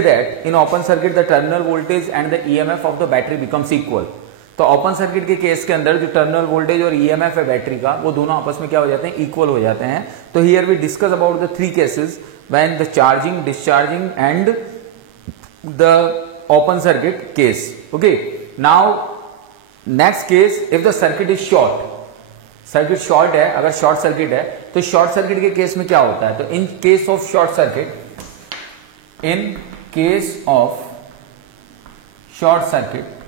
that in open circuit the terminal voltage and the EMF of the battery becomes equal. तो open circuit के case के अंदर जो terminal voltage और EMF है बैटरी का वो दोनों आपस में क्या हो जाते हैं, इक्वल हो जाते हैं. तो here we discuss about the three cases when the charging, discharging and the open circuit case. Okay, now next case, if the circuit is short, circuit short है, अगर शॉर्ट सर्किट है तो शॉर्ट सर्किट के case में क्या होता है. तो इन case of short circuit, in case of short circuit,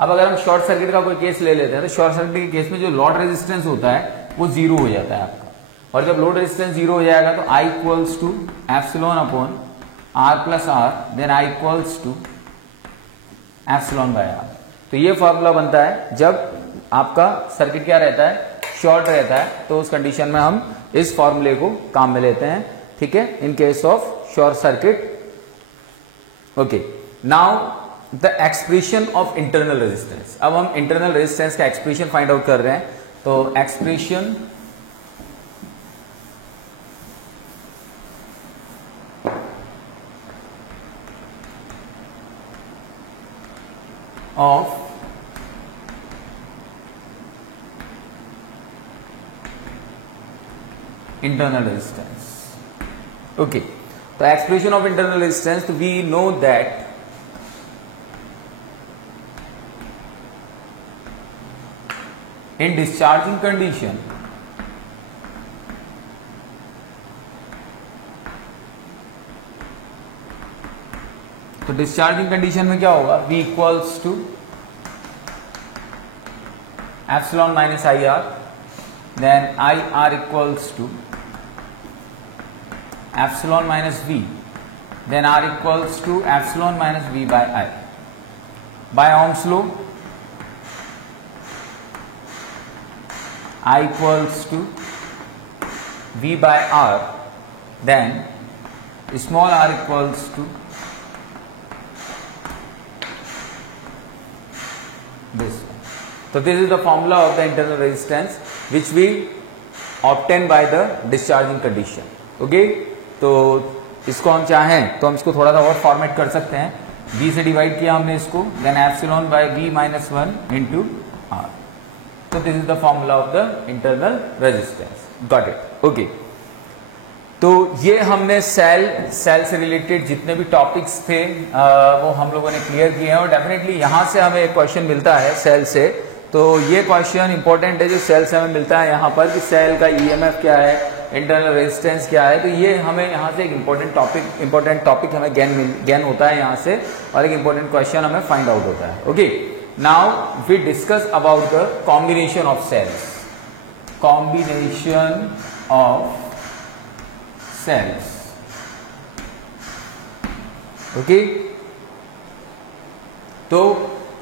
अब अगर हम शॉर्ट सर्किट का कोई केस ले लेते हैं तो शॉर्ट सर्किट के केस में जो लोड रेजिस्टेंस होता है वो जीरो हो जाता है आपका. और जब लोड रेजिस्टेंस जीरो हो जाएगा तो I equals to epsilon upon R plus R, then I equals to epsilon by R. तो ये फॉर्मूला बनता है जब आपका सर्किट क्या रहता है, शॉर्ट रहता है. तो उस कंडीशन में हम इस फॉर्मूले को काम में लेते हैं. ठीक है, in case of short circuit. Okay, now the expression of internal resistance. अब हम इंटरनल रेजिस्टेंस का एक्सप्रेशन फाइंड आउट कर रहे हैं. तो expression of internal resistance. Okay, तो expression of internal resistance, we know that in discharging condition, तो discharging condition में क्या होगा, V equals to epsilon minus I R, then I R equals to epsilon minus V, then R equals to epsilon minus V by I. By Ohm's law I equals to V by R, then small r equals to this one. So this is the formula of the internal resistance which we obtain by the discharging condition. Okay, तो इसको हम चाहें तो हम इसको थोड़ा सा और फॉर्मेट कर सकते हैं. V से डिवाइड किया हमने इसको, then epsilon bye V minus 1 into R. So this is the formula of the internal resistance. Got it? Okay. तो ये हमने सेल से रिलेटेड जितने भी टॉपिक्स थे वो हम लोगों ने क्लियर किए हैं. और डेफिनेटली यहाँ से हमें एक क्वेश्चन मिलता है सेल से. तो ये क्वेश्चन इंपॉर्टेंट है जो सेल से हमें मिलता है यहाँ पर, कि सेल का ईएमएफ क्या है, इंटरनल रेजिस्टेंस क्या है. तो ये हमें यहाँ से एक इंपॉर्टेंट टॉपिक हमें गेन होता है यहाँ से, और एक इंपॉर्टेंट क्वेश्चन हमें फाइंड आउट होता है. Okay, now we discuss about the combination of cells. Combination of cells. Okay, तो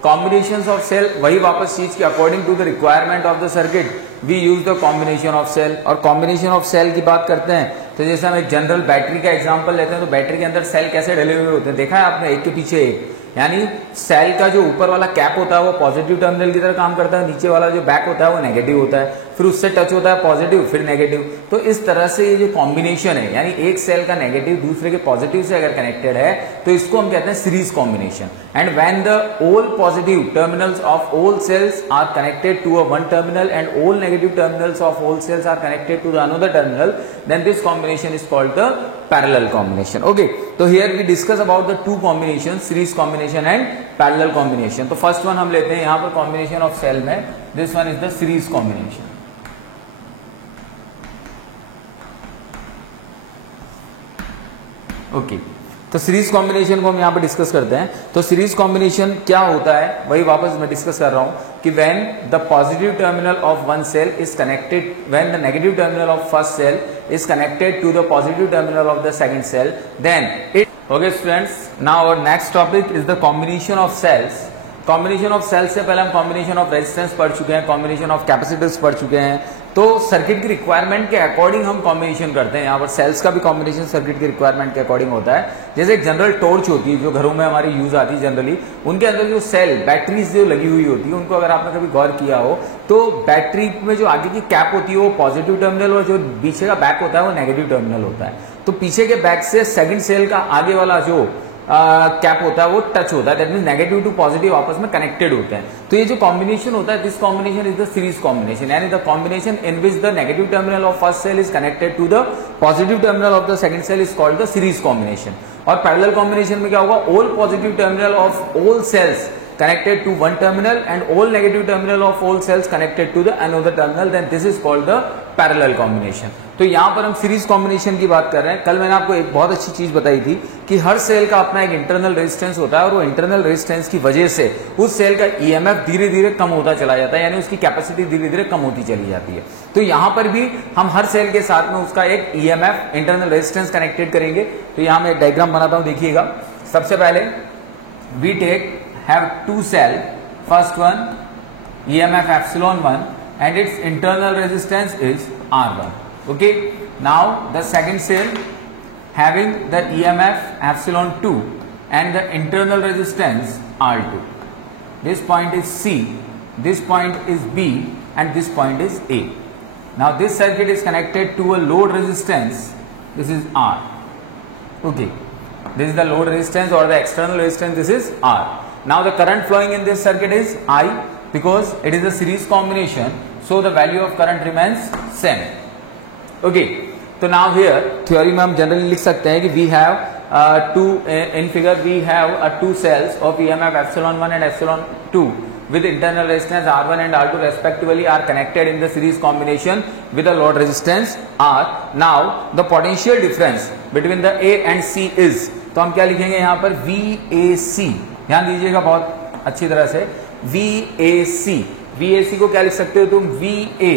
combinations of cell वही वापस चीज की according to the requirement of the circuit we use the combination of cell. और combination of cell की बात करते हैं तो जैसे हम एक जनरल बैटरी का एग्जांपल लेते हैं तो बैटरी के अंदर सेल कैसे डले हुए होते हैं, देखा है आपने, एक के पीछे एक. यानी सेल का जो ऊपर वाला कैप होता है वो पॉजिटिव टर्मिनल की तरह काम करता है, नीचे वाला जो बैक होता है वो नेगेटिव होता है, फिर उससे टच होता है पॉजिटिव, फिर नेगेटिव. तो इस तरह से ये जो कॉम्बिनेशन है, यानी एक सेल का नेगेटिव दूसरे के पॉजिटिव से अगर कनेक्टेड है तो इसको हम कहते हैं series combination. And when the all positive terminals of all cells are connected to a one terminal and all negative terminals of all cells are connected to the another terminal, then this combination is called the parallel combination. Okay, तो here we discuss about the two combination, series combination and parallel combination. तो first one हम लेते हैं यहाँ पर combination of cell में, this one is the series combination. Okay, तो series combination को हम यहाँ पे डिस्कस करते हैं. तो सीरीज कॉम्बिनेशन क्या होता है वही वापस मैं डिस्कस कर रहा हूं कि when the positive terminal of one cell is connected, when the negative terminal of first cell is connected to the positive terminal of the second cell, then it. Okay students, now our next topic is the combination of cells. Combination of cells से पहले हम combination of resistance पढ़ चुके हैं, combination of capacitors पढ़ चुके हैं, तो सर्किट की रिक्वायरमेंट के अकॉर्डिंग हम कॉम्बिनेशन करते हैं। यहाँ पर सेल्स का भी कॉम्बिनेशन सर्किट की रिक्वायरमेंट के अकॉर्डिंग होता है। जैसे एक जनरल टॉर्च होती है जो घरों में हमारी यूज आती है जनरली, उनके अंदर जो सेल बैटरीज जो लगी हुई होती है उनको अगर आपने कभी गौर किया हो तो बैटरी में जो आगे की कैप होती है वो पॉजिटिव टर्मिनल और जो पीछे का बैक होता है वो नेगेटिव टर्मिनल होता है। तो पीछे के बैक से सेकंड सेल का आगे वाला जो कैप होता है वो टच होता है, that mean negative to positive आपस में कनेक्टेड होते हैं। तो ये जो कॉम्बिनेशन होता है, this combination is the series combination, यानी the combination in which the negative terminal of first cell is connected to the positive terminal of the second cell is called the series combination. और parallel combination में क्या होगा, all positive terminal of all cells connected to one terminal and all negative terminal of all cells connected to the another terminal, then this is called the parallel combination। तो यहाँ पर हम series combination की बात कर रहे हैं। कल मैंने आपको एक बहुत अच्छी चीज बताई थी कि हर सेल का अपना एक इंटरनल रेजिस्टेंस होता है और वो इंटरनल रेजिस्टेंस की वजह से उस सेल का ईएमएफ धीरे धीरे कम होता चला जाता है, यानी उसकी कैपेसिटी धीरे धीरे कम होती चली जाती है। तो यहाँ पर भी हम हर सेल के साथ में उसका एक ईएमएफ इंटरनल रेजिस्टेंस कनेक्टेड करेंगे। तो यहाँ मैं एक डायग्राम बनाता हूँ, देखिएगा। सबसे पहले we take have two cell, first one EMF epsilon 1 and its internal resistance is R1. Okay, now the second cell having the EMF epsilon 2 and the internal resistance R2. This point is C, this point is B and this point is A. Now this circuit is connected to a load resistance, this is R. Okay, this is the load resistance or the external resistance, this is R. Now the current flowing in this circuit is I, because it is a series combination, so the value of current remains same. Okay, so now here theory में हम generally लिख सकते हैं कि we have in figure we have two cells of EMF epsilon 1 and epsilon 2 with internal resistance R1 and R2 respectively are connected in the series combination with a load resistance R. Now the potential difference between the A and C is, तो हम क्या लिखेंगे यहाँ पर, VAC। ध्यान दीजिएगा बहुत अच्छी तरह से, VAC। VAC को क्या लिख सकते हो तुम, VA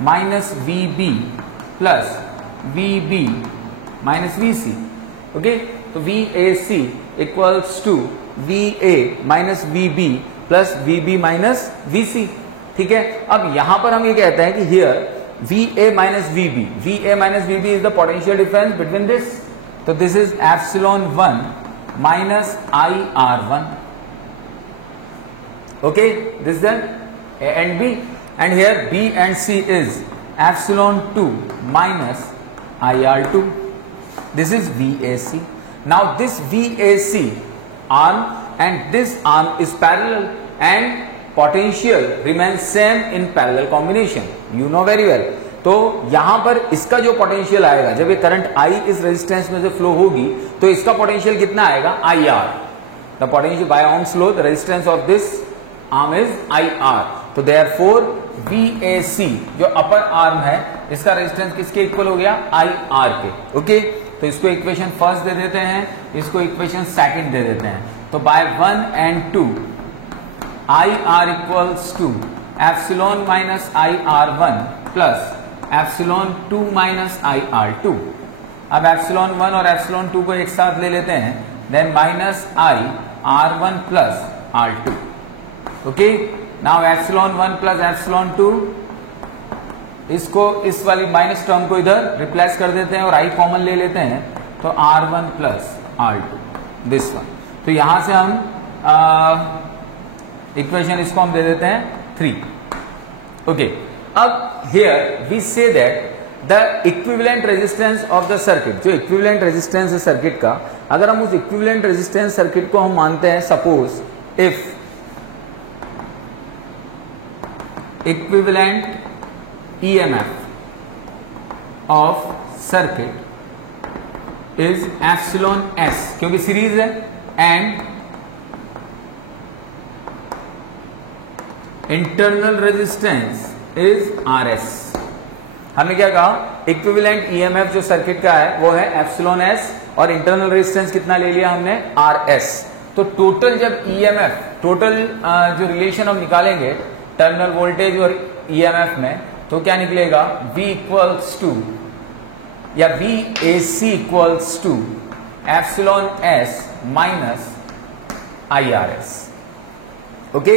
minus VB plus VB minus VC। Okay, तो VAC equals to VA minus VB plus VB minus VC। ठीक है, अब यहां पर हम ये कहते हैं कि here VA minus VB is the potential difference between this, तो this is epsilon 1 minus IR1. Okay, this is then A and B, and here B and C is epsilon 2 minus IR2. This is VAC. Now this VAC arm and this arm is parallel and potential remains same in parallel combination. You know very well. तो यहां पर इसका जो potential आएगा, जब ये current I इस resistance में से फ्लो होगी तो इसका पोटेंशियल कितना आएगा, IR। The potential bye ohm's law, the resistance of this arm is IR। तो देयरफॉर VAC जो अपर आर्म है इसका रेजिस्टेंस किसके इक्वल हो गया, IR के। ओके, तो इसको इक्वेशन फर्स्ट दे देते हैं, इसको इक्वेशन सेकंड दे देते हैं। तो by 1 and 2 IR equals to epsilon minus IR1 plus epsilon 2 minus IR2। अब एप्सिलॉन 1 और एप्सिलॉन 2 को एक साथ ले लेते हैं, then minus IR1 plus R2। Okay, now epsilon 1 plus epsilon 2, इसको इस वाली माइनस टर्म को इधर रिप्लेस कर देते हैं और I कॉमन ले लेते हैं, तो R1 plus R2, this one. तो यहां से हम इक्वेशन इसको हम दे देते हैं 3। ओके, अब here we say that the equivalent resistance of the circuit, जो इक्विवेलेंट रेजिस्टेंस है सर्किट का, अगर हम उस इक्विवेलेंट रेजिस्टेंस सर्किट को हम मानते हैं, suppose if equivalent EMF of circuit is epsilon S, क्योंकि सीरीज है, and internal resistance is RS। हमने क्या कहा, इक्विवेलेंट EMF जो सर्किट का है वो है एप्सिलॉन S और इंटरनल रेजिस्टेंस कितना ले लिया हमने, RS। तो टोटल जब EMF, टोटल जो रिलेशन हम निकालेंगे टर्मिनल वोल्टेज और EMF में, तो क्या निकलेगा, V इक्वल्स टू या VAC equals to epsilon S minus IRS। Okay,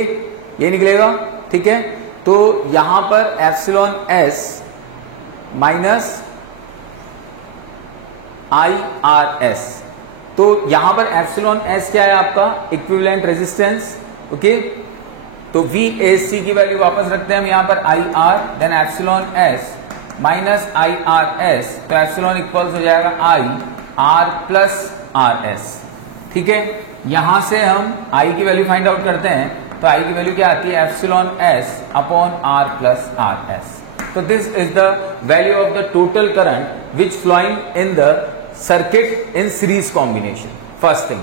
ये निकलेगा। ठीक है, तो यहां पर epsilon S minus I R S, तो यहां पर एप्सिलॉन एस क्या है आपका इक्विवेलेंट रेजिस्टेंस, ओके। तो वी ए सी की वैल्यू वापस रखते हैं हम यहां पर I R, then epsilon S minus I R S, तो एप्सिलॉन इक्वल्स हो जाएगा I R plus R S, ठीक है। यहां से हम आई की वैल्यू फाइंड आउट करते हैं, तो आई की वैल्यू क्या आती है epsilon S upon R plus R S. तो this is the value of the total current which flowing in the circuit in series combination, first thing.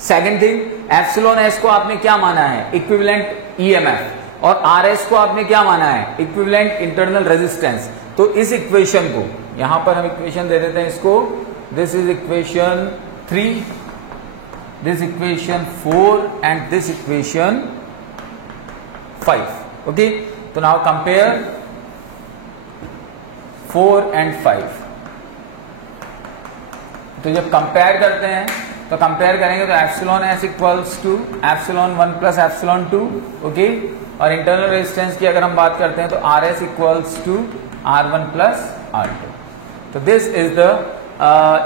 Second thing, epsilon S को आपने क्या माना है इक्विवेलेंट ईएमएफ, और R S को आपने क्या माना है इक्विवेलेंट इंटरनल रेजिस्टेंस। तो इस इक्वेशन को यहां पर हम इक्वेशन दे देते हैं इसको, this is equation 3, this equation 4 and this equation 5, okay. तो नाउ कंपेयर 4 एंड 5। तो जब कंपेयर करते हैं तो कंपेयर करेंगे तो epsilon S equals to epsilon 1 plus epsilon 2, okay. और इंटरनल रेजिस्टेंस की अगर हम बात करते हैं तो R S equals to R1 plus R2। तो this is the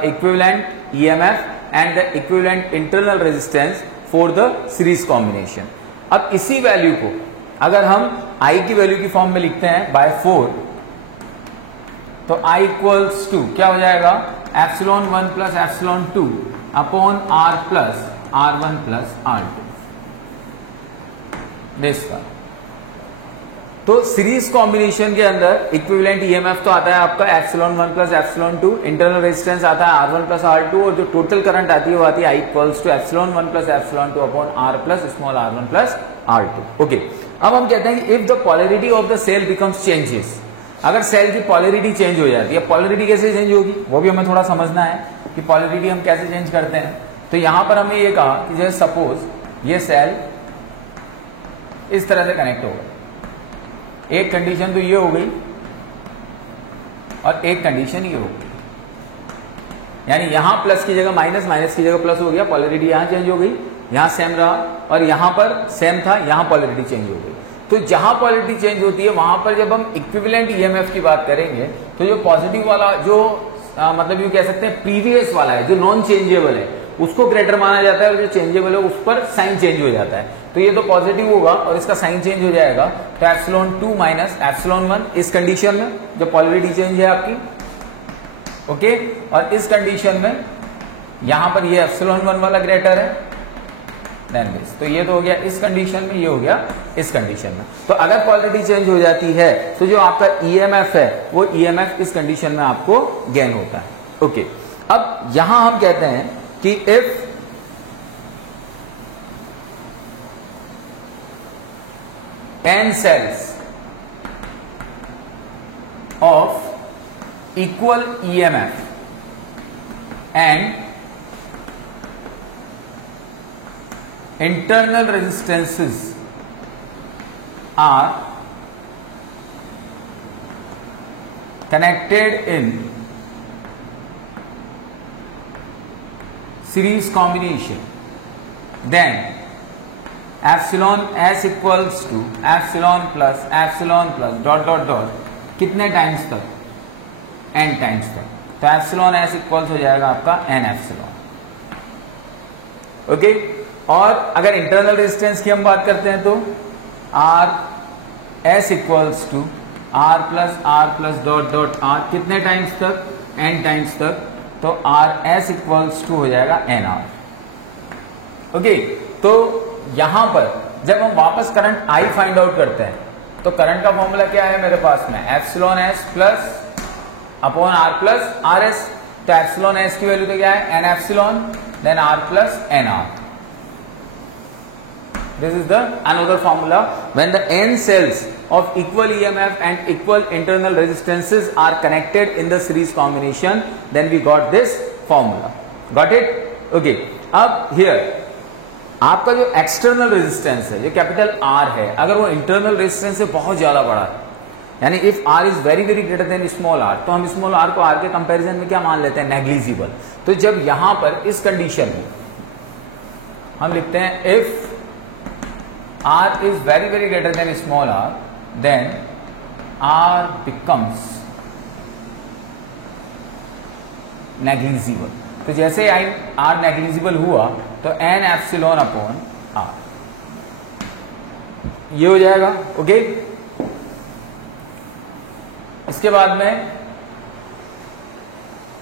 equivalent EMF and the equivalent internal resistance for the series combination. अब इसी वैल्यू को अगर हम I की वैल्यू की फॉर्म में लिखते हैं बाय 4, तो I इक्वल्स टू क्या हो जाएगा epsilon 1 plus epsilon 2 upon R plus R1 plus R2 this का। तो सीरीज कॉम्बिनेशन के अंदर इक्विवेलेंट ईएमएफ तो आता है आपका epsilon 1 plus epsilon 2, internal resistance आता है R1 प्लस R2, और जो टोटल करंट आती है वो आती है I equals to epsilon 1 plus epsilon 2 upon R plus small r1 plus R2, okay. अब हम कहते हैं कि if the polarity of the cell becomes changes, अगर सेल की पोलैरिटी चेंज हो जाती है, पोलैरिटी कैसे चेंज होगी वो भी हमें थोड़ा समझना है कि पोलैरिटी हम कैसे चेंज करते हैं। तो यहां पर हमने ये कहा कि जैसे सपोज ये सेल इस तरह से कनेक्ट होगा, एक कंडीशन तो ये हो गई और एक कंडीशन ये हो गई, यानी यहां प्लस की जगह माइनस, माइनस की जगह प्लस हो गया, पोलैरिटी यहां चेंज हो गई, यहां सेम रहा, और यहां पर सेम था, यहां पोलैरिटी चेंज हो गई। तो जहां पोलैरिटी चेंज होती है वहां पर जब हम इक्विवेलेंट ईएमएफ की बात करेंगे तो जो पॉजिटिव वाला जो मतलब ये कह सकते हैं प्रीवियस वाला है, जो नॉन चेंजेबल है, उसको ग्रेटर माना जाता है, और जो चेंजेबल है उस पर साइन चेंज हो जाता है। तो ये तो पॉजिटिव होगा और इसका साइन चेंज हो जाएगा, तो एप्सिलॉन 2 माइनस एप्सिलॉन 1 इस कंडीशन में जब पोलैरिटी चेंज है आपकी, ओके। और इस कंडीशन में यहां पर ये एप्सिलॉन 1 वाला ग्रेटर है देन दिस, तो ये तो हो गया इस कंडीशन में, ये हो गया इस कंडीशन में। तो अगर पोलैरिटी चेंज हो जाती है तो जो आपका ईएमएफ है वो ईएमएफ इस कंडीशन में आपको गेन होता है, ओके। अब यहां हम कहते हैं कि if n cells of equal EMF and internal resistances are connected in series combination, then epsilon S equals to epsilon plus dot dot dot कितने टाइम्स तक, n टाइम्स तक। तो एप्सिलॉन एस इक्वल्स हो जाएगा आपका n एप्सिलॉन, ओके। और अगर internal resistance की हम बात करते हैं तो R S equals to R plus dot dot R कितने टाइम्स तक, n टाइम्स तक। तो आर एस इक्वल्स टू हो जाएगा एन आर, ओके। तो यहां पर जब हम वापस करंट I फाइंड आउट करते हैं तो करंट का फॉर्मूला क्या है मेरे पास में, epsilon S plus upon R plus R S. तो एप्सिलॉन एस की वैल्यू तो क्या है N epsilon, then R plus N R. This is the another formula when the n cells of equal EMF and equal internal resistances are connected in the series combination, then we got this formula. Got it? Okay. अब here आपका जो external resistance है, जो capital R है, अगर वो internal resistance से बहुत ज्यादा बड़ा है, यानी if R is very very greater then small r, तो हम स्मॉल r को R के कंपैरिजन में क्या मान लेते हैं, नेग्लिजिबल। तो जब यहां पर इस कंडीशन में हम लिखते हैं if R is very very greater then small r, then R becomes negligible. तो जैसे R negligible हुआ तो n एप्सिलॉन अपॉन R ये हो जाएगा. ओके, इसके बाद में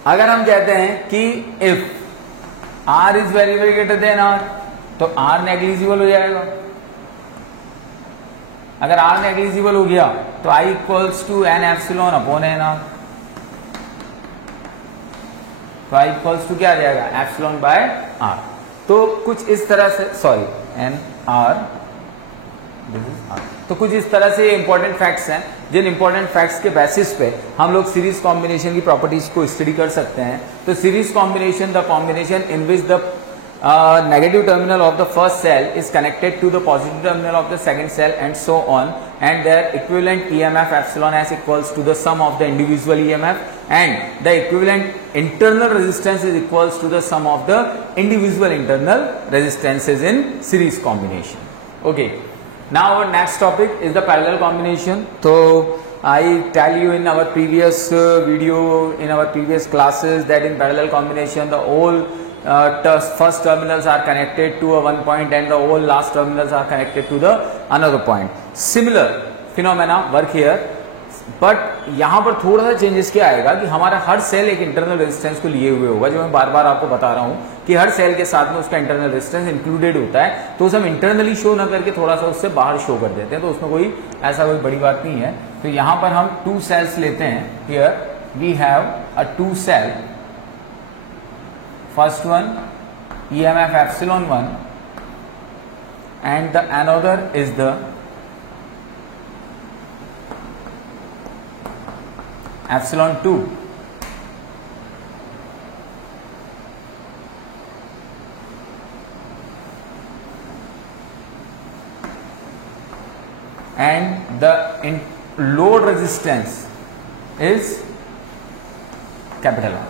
अगर हम कहते हैं कि if R is very very greater than R तो R नेग्लिजिबल हो जाएगा. अगर R नेग्लिजिबल हो गया तो I equals to n epsilon upon n R. तो I इक्वल्स टू क्या आ जाएगा, एप्सिलॉन बाय R. तो कुछ इस तरह से, sorry n R, this is R. तो कुछ इस तरह से इंपॉर्टेंट फैक्ट्स हैं जिन इंपॉर्टेंट फैक्ट्स के बेसिस पे हम लोग सीरीज कॉम्बिनेशन की प्रॉपर्टीज को स्टडी कर सकते हैं. तो series combination, the combination in which the negative terminal of the first cell is connected to the positive terminal of the second cell and so on, and their equivalent EMF epsilon s equals to the sum of the individual EMF, and the equivalent internal resistance is equals to the sum of the individual internal resistances in series combination. Okay, now our next topic is the parallel combination. So I tell you in our previous video, in our previous classes, that in parallel combination the whole first terminals are connected to a one point and the whole last terminals are connected to the another point. Similar phenomena work here, but यहाँ पर थोड़ा सा changes क्या आएगा कि हमारा हर cell एक internal resistance को लिए हुए होगा, जो मैं बार बार आपको बता रहा हूँ कि हर सेल के साथ में उसका इंटरनल रेजिस्टेंस इंक्लूडेड होता है. तो उसे हम इंटरनली शो ना करके थोड़ा सा उससे बाहर शो कर देते हैं, तो उसमें कोई ऐसा कोई बड़ी बात नहीं है. तो यहाँ पर हम टू सेल्स लेते हैं. Here we have a two cell. First one EMF epsilon 1 and the another is the epsilon 2. And the load resistance is capital R.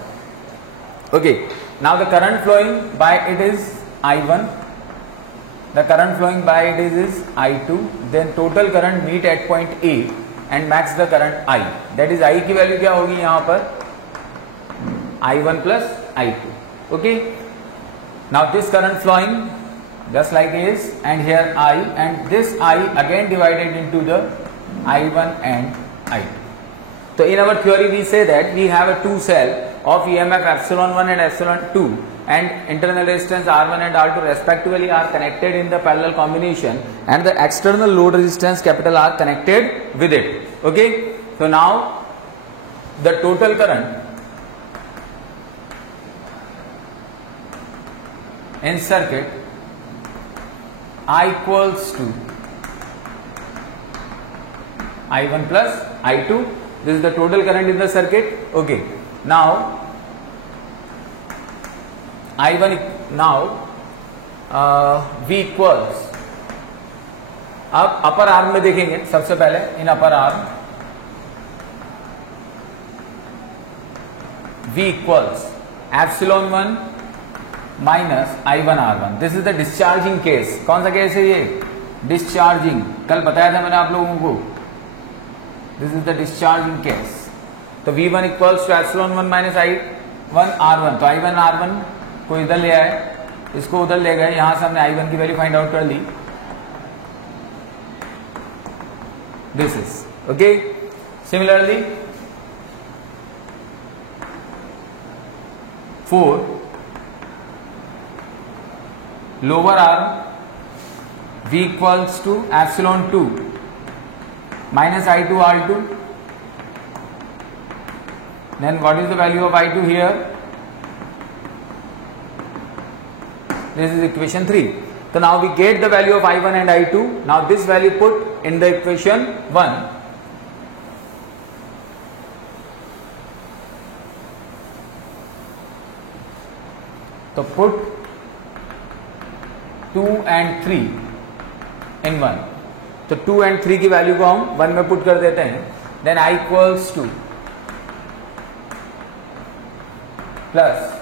Okay. Now the current flowing by it is I1, the current flowing by it is I2, then total current meet at point A and max the current I. That is I की value क्या होगी यहाँ पर, I1 plus I2. Okay. Now this current flowing just like this, and here I, and this I again divided into the I1 and I2. So in our theory we say that we have a two cell of EMF epsilon 1 and epsilon 2 and internal resistance R1 and R2 respectively are connected in the parallel combination, and the external load resistance capital R connected with it. Okay. So now the total current in circuit I equals to I1 plus I2. This is the total current in the circuit. Okay. Now I1 now V equals, अब upper arm में देखेंगे सबसे पहले. In upper arm V equals epsilon 1 minus I1 R1. This is the discharging case. कौन सा case है ये, discharging. कल बताया था मैंने आप लोगों को. This is the discharging case. तो V1 equals to epsilon 1 minus I1 R1. तो I1 R1 को इधर ले आए, इसको उधर ले गए, यहां से हमने I1 की वैल्यू फाइंड आउट कर ली. This is okay. Similarly 4 lower arm V equals to epsilon 2 minus I2 R2. Then what is the value of I2 here? This is equation 3. So now we get the value of I1 and I2. Now this value put in the equation 1. So put 2 and 3 in 1. तो 2 and 3 की value को हम 1 में put कर देते हैं. Then I equals to plus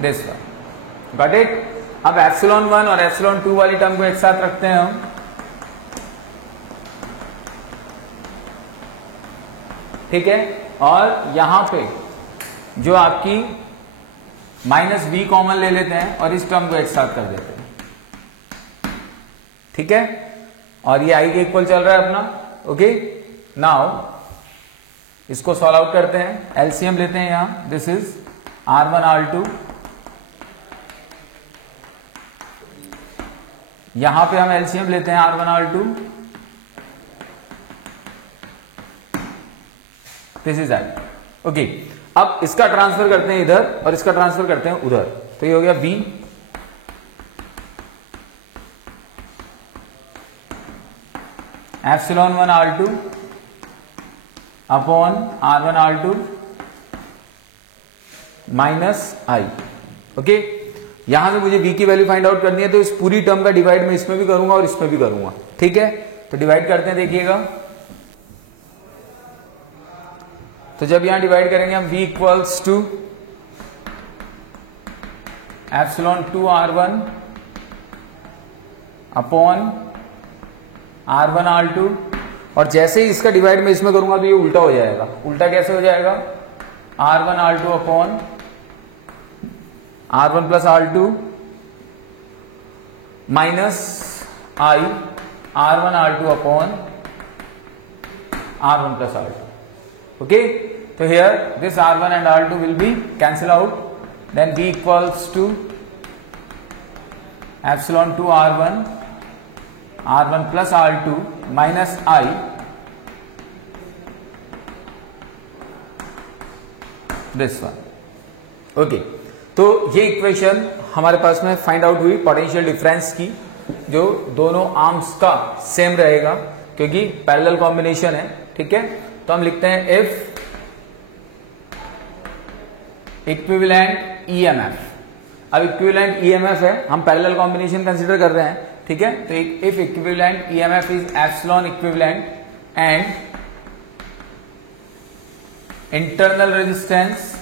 this one. Got it. अब epsilon 1 और एप्सिलॉन 2 वाली टर्म को एक साथ रखते हैं हम. ठीक है, और यहां पे जो आपकी माइनस बी कॉमन ले लेते हैं और इस टर्म को एक साथ कर देते हैं, ठीक है, और ये आई के इक्वल चल रहा है अपना। ओके, नाउ इसको सॉल्व आउट करते हैं, एलसीएम लेते हैं यहां, दिस इज R1 R2, यहां पे हम एलसीएम लेते हैं R1 R2, this is I. Okay, अब इसका ट्रांसफर करते हैं इधर और इसका ट्रांसफर करते हैं उधर, तो ये हो गया B epsilon 1 R2 upon R1 R2 minus I. Okay, यहां से मुझे V की वैल्यू फाइंड आउट करनी है, तो इस पूरी टर्म का डिवाइड मैं इसमें भी करूंगा और इसमें भी करूंगा, ठीक है। तो डिवाइड करते हैं, देखिएगा, तो जब यहां डिवाइड करेंगे हम V equals to epsilon 2 R1 upon R1 R2, और जैसे ही इसका डिवाइड मैं इसमें करूंगा तो ये उल्टा हो जाएगा। उल्टा कैसे हो जाएगा? R1 R2 upon R1 plus R2 minus I R1 R2 upon R1 plus R2। Okay, तो here this R1 and R2 will be cancel out, then V equals to epsilon 2 R1 plus R2 minus I this one। Okay, तो ये equation हमारे पास में find out हुई potential difference की, जो दोनों arms का सेम रहेगा क्योंकि पैरेलल कॉम्बिनेशन है, ठीक है। तो हम लिखते हैं इफ इक्विवेलेंट ईएमएफ, अब इक्विवेलेंट ईएमएफ है, हम पैरेलल कॉम्बिनेशन कंसीडर कर रहे हैं, ठीक है। तो if equivalent EMF is epsilon equivalent and internal resistance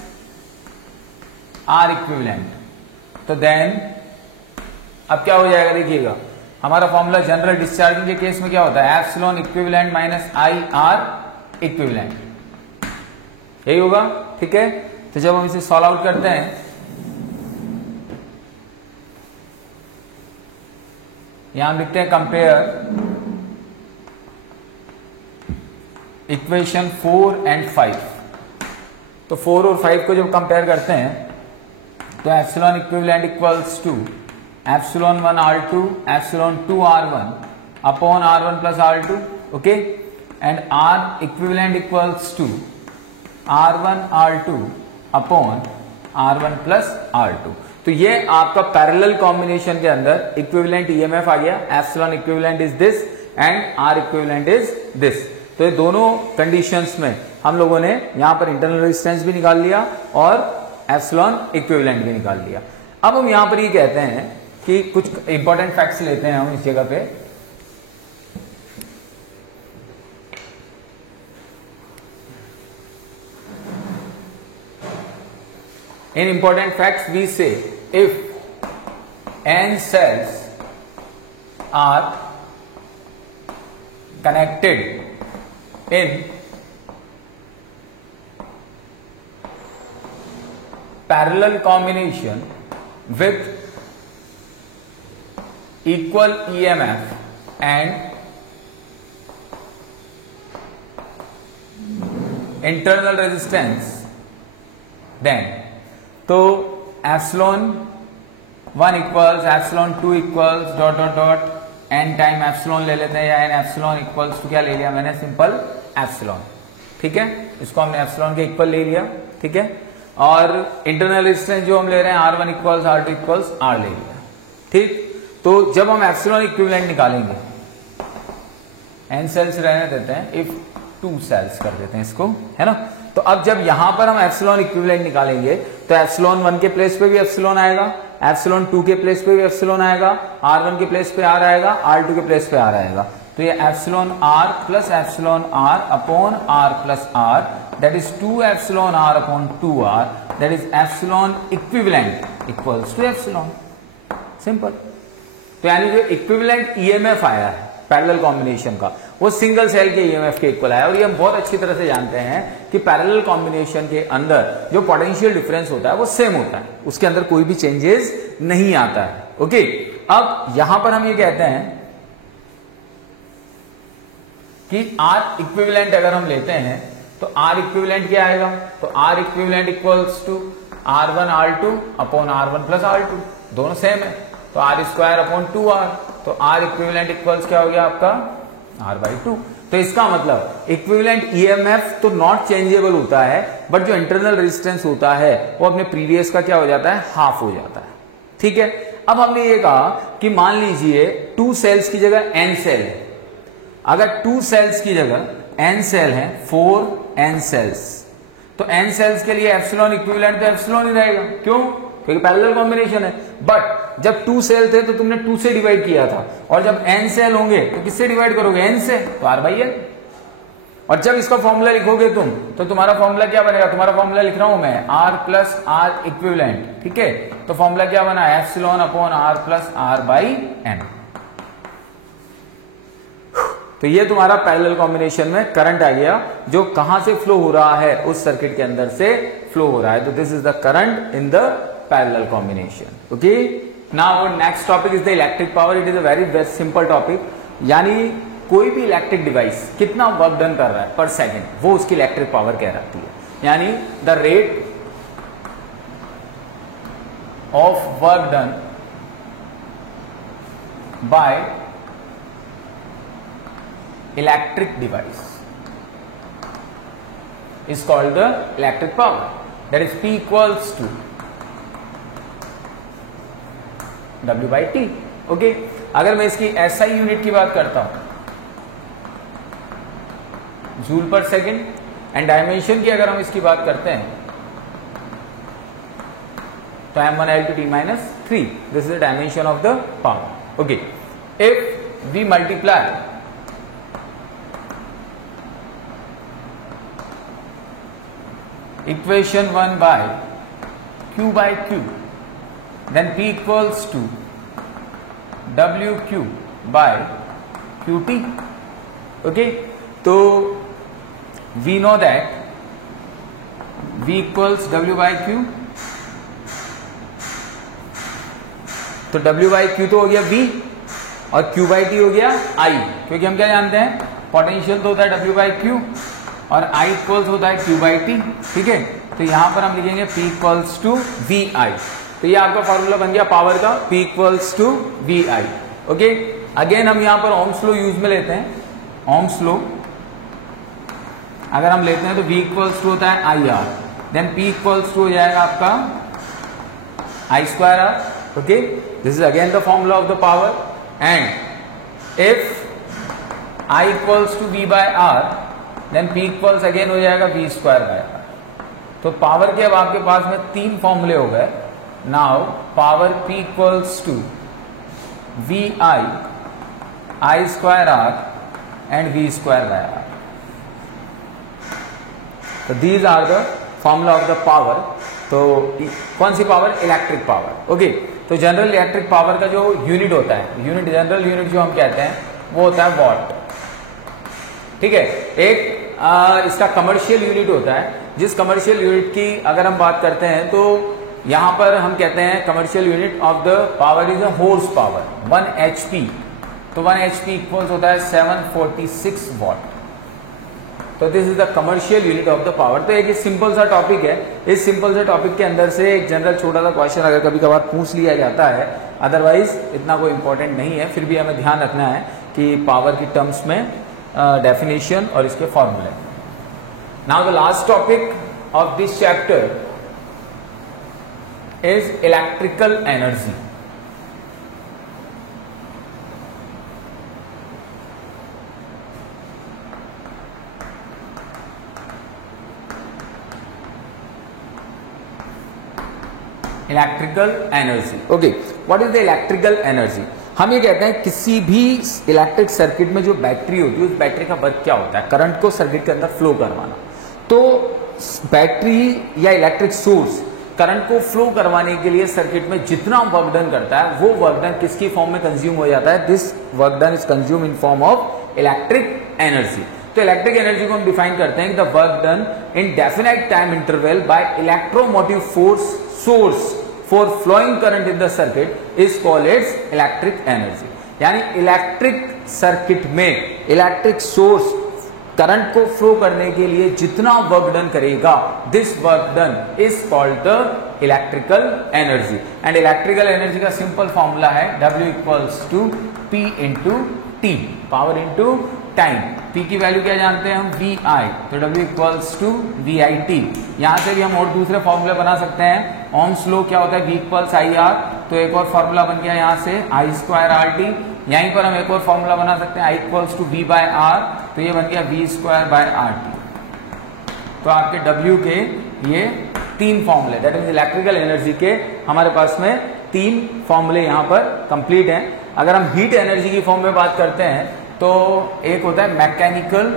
R equivalent, तो देन अब क्या हो जाएगा, देखिएगा, हमारा फॉर्मूला जनरल डिस्चार्जिंग के केस में क्या होता है, epsilon equivalent minus I are equivalent, यही होगा, ठीक है। तो जब हम इसे सॉल्व आउट करते हैं, यहां हम लिखते हैं कंपेयर इक्वेशन 4 and 5, तो 4 और 5 को जब कंपेयर करते हैं तो epsilon equivalent equals to epsilon 1 R2 epsilon 2 R1 upon R1 plus R2, okay, and R equivalent equals to R1 R2 upon R1 plus R2। तो ये आपका पैरेलल कॉम्बिनेशन के अंदर इक्विवेलेंट ईएमएफ आ गया, epsilon equivalent is this and R equivalent is this. तो ये दोनों कंडीशंस में हम लोगों ने यहां पर इंटरनल रेजिस्टेंस भी निकाल लिया और एप्सिलॉन इक्विवेलेंट भी निकाल लिया। अब हम यहां पर ये कहते हैं कि कुछ इंपॉर्टेंट फैक्ट्स लेते हैं हम इस जगह पे। In important facts, we say if n cells are connected in parallel combination with equal EMF and internal resistance, then तो epsilon 1 equals epsilon 2 equals dot dot dot N time epsilon ले लेते हैं, या एन एप्सिलॉन इक्वल्स टू क्या ले लिया मैंने, simple epsilon, ठीक है, इसको हमने एप्सिलॉन के इक्वल ले लिया, ठीक है। और इंटरनल रेजिस्टेंस जो हम ले रहे हैं R1 equals R2 equals R ले लिया, ठीक। तो जब हम एप्सिलॉन इक्विवेलेंट निकालेंगे, एन सेल्स रहने देते हैं, इफ 2 सेल्स कर देते हैं इसको, है ना। तो अब जब यहां पर हम एप्सिलॉन इक्विवेलेंट निकालेंगे तो एप्सिलॉन 1 के प्लेस पे भी एप्सिलॉन आएगा, एप्सिलॉन 2 के प्लेस पे भी एप्सिलॉन आएगा, R1 के प्लेस पे R आएगा, R2 के प्लेस पे R आएगा। तो ये epsilon R plus epsilon R upon R plus R, that is 2 epsilon R upon 2R, that is epsilon equivalent equals to epsilon, simple. तो यानी जो इक्विवेलेंट ईएमएफ आया है पैरेलल कॉम्बिनेशन का, वो सिंगल सेल के ईएमएफ के इक्वल है। और ये हम बहुत अच्छी तरह से जानते हैं कि पैरेलल कॉम्बिनेशन के अंदर जो पोटेंशियल डिफरेंस होता है वो सेम होता है, उसके अंदर कोई भी चेंजेस नहीं आता है। ओके, अब यहां पर हम ये कहते हैं कि आर इक्विवेलेंट अगर हम लेते हैं तो आर इक्विवेलेंट क्या आएगा, तो R equivalent equals to R1 R2 upon R1 plus R2, दोनों सेम है, तो R स्क्वायर अपॉन 2R, तो R इक्विवेलेंट इक्वल्स क्या हो गया आपका R/2। तो इसका मतलब इक्विवेलेंट ईएमएफ तो नॉट चेंजेबल होता है, बट जो इंटरनल रेजिस्टेंस होता है वो अपने प्रीवियस का क्या हो जाता है, हाफ हो जाता है। ठीक है, अब हमने ये कहा कि मान लीजिए 2 सेल्स की जगह n सेल है, अगर 2 सेल्स की जगह n सेल है, 4n सेल्स, तो n सेल्स के लिए एप्सिलॉन इक्विवेलेंट तो एप्सिलॉन ही रहेगा, क्यों, क्योंकि पैरेलल कॉम्बिनेशन है। बट जब 2 सेल थे तो तुमने 2 से डिवाइड किया था, और जब n सेल होंगे तो किससे डिवाइड करोगे, n से, तो R/n। और जब इसका फॉर्मूला लिखोगे तुम, तो तुम्हारा फॉर्मूला क्या बनेगा, तुम्हारा फॉर्मूला लिख रहा हूं मैं R प्लस R इक्विवेलेंट, ठीक है, तो फॉर्मूला क्या बना, epsilon upon R plus R/n। तो ये तुम्हारा पैरेलल कॉम्बिनेशन में करंट आ गया, जो कहां से फ्लो हो रहा है, उस सर्किट के अंदर से फ्लो हो रहा है। तो this is the current in the parallel combination. Okay, now next topic is the electric power. It is a very simple topic, यानी कोई भी इलेक्ट्रिक डिवाइस कितना वर्क डन कर रहा है पर सेकेंड, वो उसकी इलेक्ट्रिक पावर कहलाती है। यानी the rate of work done by electric device is called the electric power, that is P equals to W by T। Okay, अगर मैं इसकी SI यूनिट की बात करता हूं, जूल पर सेकेंड, एंड डायमेंशन की अगर हम इसकी बात करते हैं तो m1L/T-3, this is the dimension of the power. Okay, if we multiply equation 1 by Q by Q, then P equals to WQ by QT। okay, तो we know that V equals W by Q, तो W by Q तो हो गया V और Q by T हो गया I, क्योंकि हम क्या जानते हैं, पोटेंशियल तो होता है W by Q और I इक्वल्स होता है Q by T। ठीक है, तो यहां पर हम लिखेंगे P इक्वल्स टू VI। तो ये आपका फॉर्मूला बन गया पावर का, P equals to VI। Okay, again हम यहां पर ओम्स लॉ यूज में लेते हैं। ओम्स लॉ अगर हम लेते हैं तो V इक्वल्स टू होता है IR, then P equals to हो जाएगा आपका I square R। Okay, this is again the formula of the power, and if I equals to V by R, then P equals again हो जाएगा V square by R। तो power के अब आपके पास में 3 फॉर्मूले हो गए। Now power P equals to VI, I square R and V square by R। तो these are the formula of the power. तो कौन सी पावर, इलेक्ट्रिक पावर। ओके, तो जनरल इलेक्ट्रिक पावर का जो यूनिट होता है, यूनिट जनरल यूनिट जो हम कहते हैं वो होता है वॉट। ठीक है, एक इसका कमर्शियल यूनिट होता है, जिस कमर्शियल यूनिट की अगर हम बात करते हैं तो यहां पर हम कहते हैं commercial unit of the power is a horse power, 1 HP। तो 1 HP इक्वल्स होता है 746 वॉट। तो this is the commercial unit of the power. तो एक सिंपल सा टॉपिक है, इस सिंपल सा टॉपिक के अंदर से एक जनरल छोटा सा क्वेश्चन अगर कभी कभार पूछ लिया जाता है, अदरवाइज इतना कोई इंपॉर्टेंट नहीं है, फिर भी हमें ध्यान रखना है कि पावर की टर्म्स में डेफिनेशन और इसके फॉर्मूले। Now the last topic of this chapter is electrical energy. Electrical energy. Okay, what is the electrical energy? हम ये कहते हैं किसी भी इलेक्ट्रिक सर्किट में जो बैटरी होती है, उस बैटरी का वर्क क्या होता है, करंट को सर्किट के अंदर फ्लो करवाना। तो बैटरी या इलेक्ट्रिक सोर्स करंट को फ्लो करवाने के लिए सर्किट में जितना वर्क डन करता है, वो वर्क डन किसकी फॉर्म में कंज्यूम हो जाता है, this work done is consume in form of electric energy. तो इलेक्ट्रिक एनर्जी को हम डिफाइन करते हैं कि the work done in definite time interval by electromotive force source for flowing current in the circuit is called its electric energy. यानी electric circuit में electric source current को flow करने के लिए जितना वर्क डन करेगा, this work done is called the electrical energy. And electrical energy का simple formula है W equals to P into T, power into time. P की वैल्यू क्या जानते हैं हम, VI, तो W इक्वल्स टू VIT। यहां से भी हम और दूसरे फॉर्मूले बना सकते हैं। ओम्स लॉ क्या होता है, V इक्वल्स IR, तो एक और फॉर्मूला बन गया यहां से I स्क्वायर RT। यहीं पर हम एक और फॉर्मूला बना सकते हैं I equals to V by R, तो ये बन गया V स्क्वायर बाय RT। तो आपके W के ये 3 फॉर्मूले, दैट इज इलेक्ट्रिकल एनर्जी के हमारे पास में 3 फॉर्मूले यहां पर कंप्लीट हैं। अगर हम हीट एनर्जी की फॉर्म में बात करते हैं तो एक होता है mechanical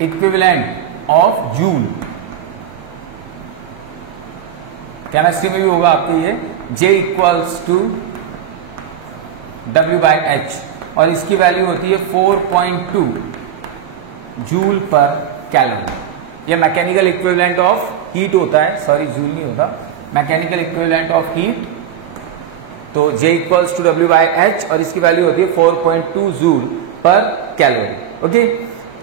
equivalent of joule, chemistry में भी होगा आपके ये, J equals to W by H, और इसकी वैल्यू होती है 4.2 जूल पर कैलोरी। ये मैकेनिकल इक्विवेलेंट ऑफ हीट होता है, सॉरी जूल नहीं होता, मैकेनिकल इक्विवेलेंट ऑफ हीट। तो J equals to W by H और इसकी वैल्यू होती है 4.2 जूल पर कैलोरी। ओके,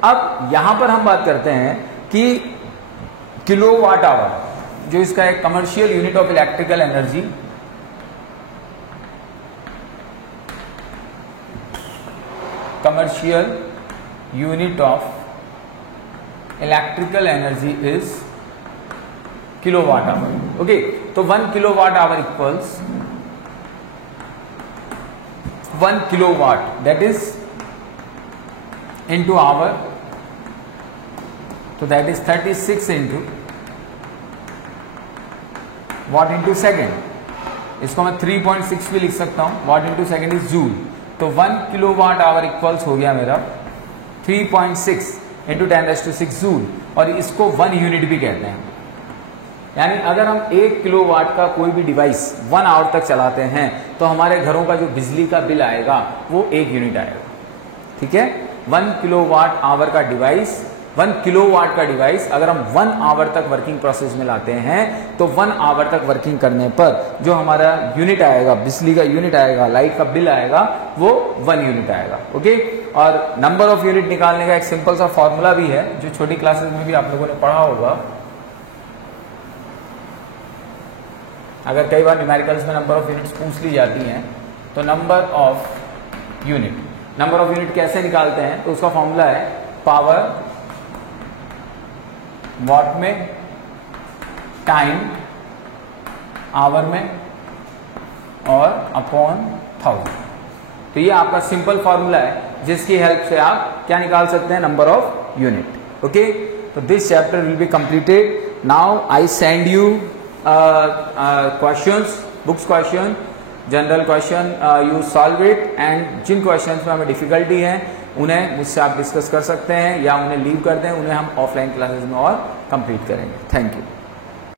अब यहां पर हम बात करते हैं कि किलोवाट आवर, जो इसका एक commercial unit of electrical energy, commercial unit of electrical energy is kilowatt hour. Okay, तो 1 kilowatt hour equals 1 kilowatt, that is into hour, तो that is 36 into watt into second. इसको मैं 3.6 भी लिख सकता हूं, watt into second is joule. तो 1 kilowatt hour equals हो गया मेरा 3.6 इंटू 10⁶ जूल, और इसको 1 यूनिट भी कहते हैं। यानी अगर हम 1 किलोवाट का कोई भी डिवाइस 1 आवर तक चलाते हैं तो हमारे घरों का जो बिजली का बिल आएगा वो 1 यूनिट आएगा। ठीक है, 1 किलोवाट आवर का डिवाइस, 1 किलोवाट का डिवाइस अगर हम 1 आवर तक वर्किंग प्रोसेस में लाते हैं तो 1 आवर तक वर्किंग करने पर जो हमारा यूनिट आएगा, बिजली का यूनिट आएगा, लाइट का बिल आएगा, वो 1 यूनिट आएगा। ओके, और नंबर ऑफ यूनिट निकालने का एक सिंपल सा फॉर्मूला भी है जो छोटी क्लासेस में भी आप लोगों ने पढ़ा होगा। अगर कई बार न्यूमेरिकल्स में नंबर ऑफ यूनिट्स पूछ ली जाती हैं तो नंबर ऑफ यूनिट कैसे निकालते हैं, तो उसका फॉर्मूला है पावर वॉट में, टाइम आवर में, और अपॉन 1000। तो ये आपका सिंपल फॉर्मूला है जिसकी हेल्प से आप क्या निकाल सकते हैं, नंबर ऑफ यूनिट। ओके, तो this chapter will be completed. Now I send you questions, books question, general question, you solve it, and जिन क्वेश्चंस में हमें डिफिकल्टी है उन्हें मुझसे आप डिस्कस कर सकते हैं या उन्हें लीव कर दें, उन्हें हम ऑफलाइन क्लासेस में और कंप्लीट करेंगे। Thank you.